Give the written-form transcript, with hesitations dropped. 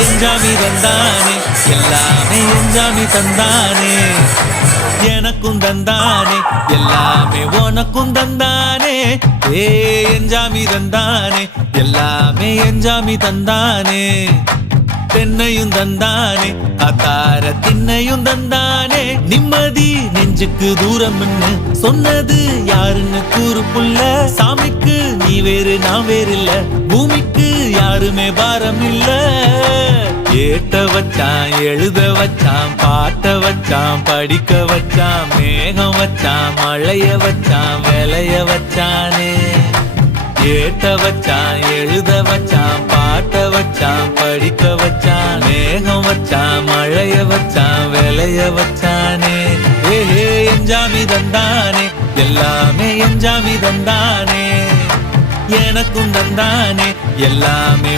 எஞ்சாமி தந்தானே எல்லாமே எஞ்சாமி தந்தானே எனக்கும் தந்தானே எல்லாமே உனக்கும் தந்தானே ஏ எஞ்சாமி தந்தானே எல்லாமே எஞ்சாமி தந்தானே தென்னையும் தந்தானே அத்தார திண்ணையும் தந்தானே நிம்மதி நெஞ்சுக்கு தூரம் சொன்னது யாருன்னு கூறு புள்ள சாமிக்கு நீ வேறு நான் வேறு இல்ல பூமிக்கு யாருமே பாரம் இல்ல ஏத்த வச்சான் எழுத வச்சான் பாட்ட வச்சான் படிக்க வச்சான் மேகம் வச்சான் மழைய வச்சான் விளைய வச்சானே ஏத்த வச்சான் எழுத வச்சான் பாட்ட வச்சான் படிக்க வச்சான் மேகம் வச்சான் மழைய வச்சான் விளைய வச்சானே ஏஹே எஞ்சாமி தந்தானே எல்லாமே எஞ்சாமி தந்தானே எனக்கும் தந்தானே எல்லாமே